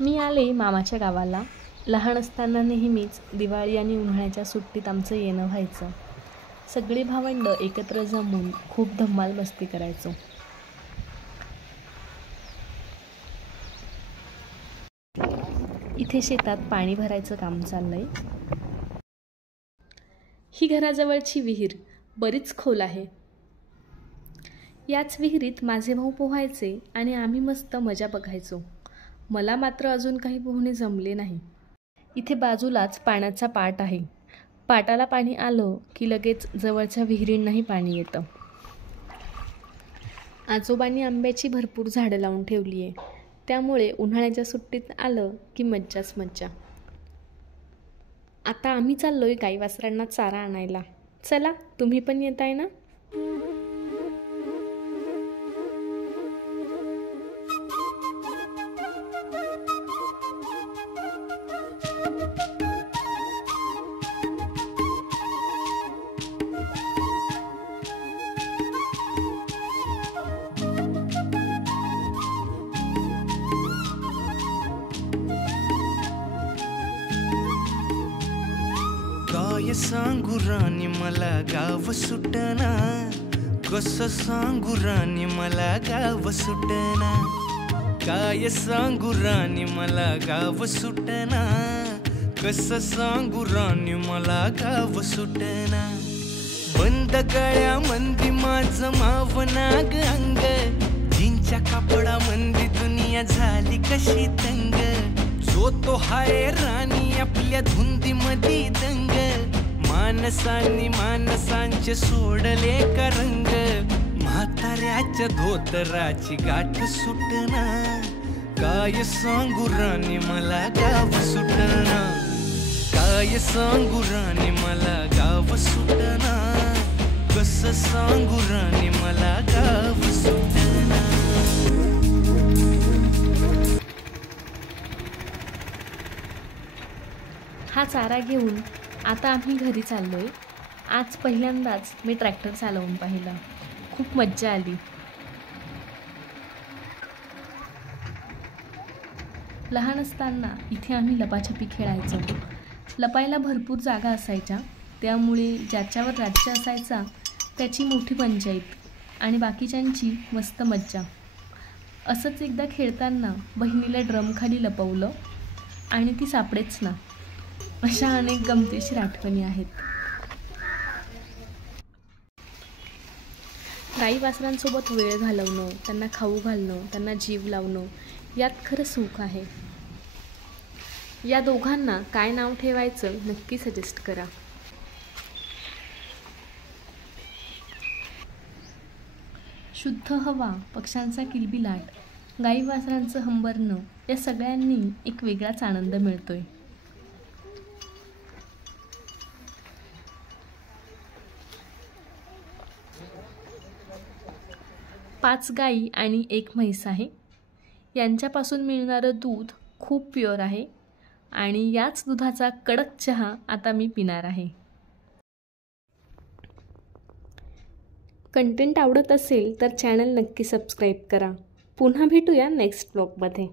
मी आले मामाच्या गावाला। लहान असताना नेहमीच दिवाळी आणि उन्हाळ्याच्या सुट्टीत आमचं येणं व्हायचं। सगळी भावंड एकत्र जमून खूप धम्माल मस्ती करायचो। इथे शेतात पाणी भरायचं काम चाललंय। ही घराजवळची विहीर बरीच खोल आहे। याच विहिरीत माझे भाऊ पोहायचे आणि आम्ही मस्त मजा बघायचो। मला मात्र अजून काही पोहणे जमले नाही। इथे बाजूलाच पाण्याचा पाट आहे। पाटाला पाणी आलं की लगेच जवळच्या विहिरींनाही पाणी येतं। आजोबांनी आंब्याची भरपूर झाडं लावून ठेवली आहे, त्यामुळे उन्हाळ्याच्या सुट्टीत आलं की मज्जाच मज्जा। आता आम्ही चाललोय गाई वासरांना चारा आणायला। चला, तुम्ही पण येताय ना? काय सांगू राणी मला गाव सुटना, कसं सांगू राणी मला गाव सुटना। काय सांगू राणी मला गाव सुटना, कसं सांगू राणी मला गाव सुटना। बंद गळ्यामंदी माझं मावनाग अंग, जीनच्या कापडामंदी दुनिया झाली कशी तंग। जो तो हाय राणी आपल्या धुंदीमधी दंग, मानसांनी मानसांचे सोडले का रंग। म्हाताऱ्याच्या धोतराची गाठ सुटना, काय सांगू राणी मला गाव सुटना। काय सांगू राणी मला गाव सुटना, कसं सांगू राणी मला गाव सुटना। हा चारा घेऊन आता आम्ही घरी चाललोय। आज पहिल्यांदाच मी ट्रॅक्टर चालवून पाहिला, खूप मज्जा आली। लहान असताना इथे आम्ही लपाछपी खेळायचो। लपायला भरपूर जागा असायच्या, त्यामुळे ज्याच्यावर राज्य असायचा त्याची मोठी पंचायत आणि बाकीच्यांची मस्त मज्जा। असंच एकदा खेळताना बहिणीला ड्रमखाली लपवलं आणि ती सापडेच ना। अशा अनेक गमतीशीर आठवणी आहेत। गाई वासरांसोबत वेळ घालवणं, त्यांना खाऊ घालणं, त्यांना जीव लावणं, यात खरं सुख आहे। या दोघांना काय नाव ठेवायचं नक्की सजेस्ट करा। शुद्ध हवा, पक्ष्यांचा किलबिलाट, गाई वासरांचं हंबरणं, या सगळ्यांनी एक वेगळाच आनंद मिळतोय। पाच गाई आणि एक म्हैस आहे। यांच्यापासून मिळणारं दूध खूप प्युअर आहे आणि याच दुधाचा कडक चहा आता मी पिणार आहे। कंटेंट आवडत असेल तर चॅनल नक्की सबस्क्राईब करा। पुन्हा भेटूया नेक्स्ट ब्लॉगमध्ये।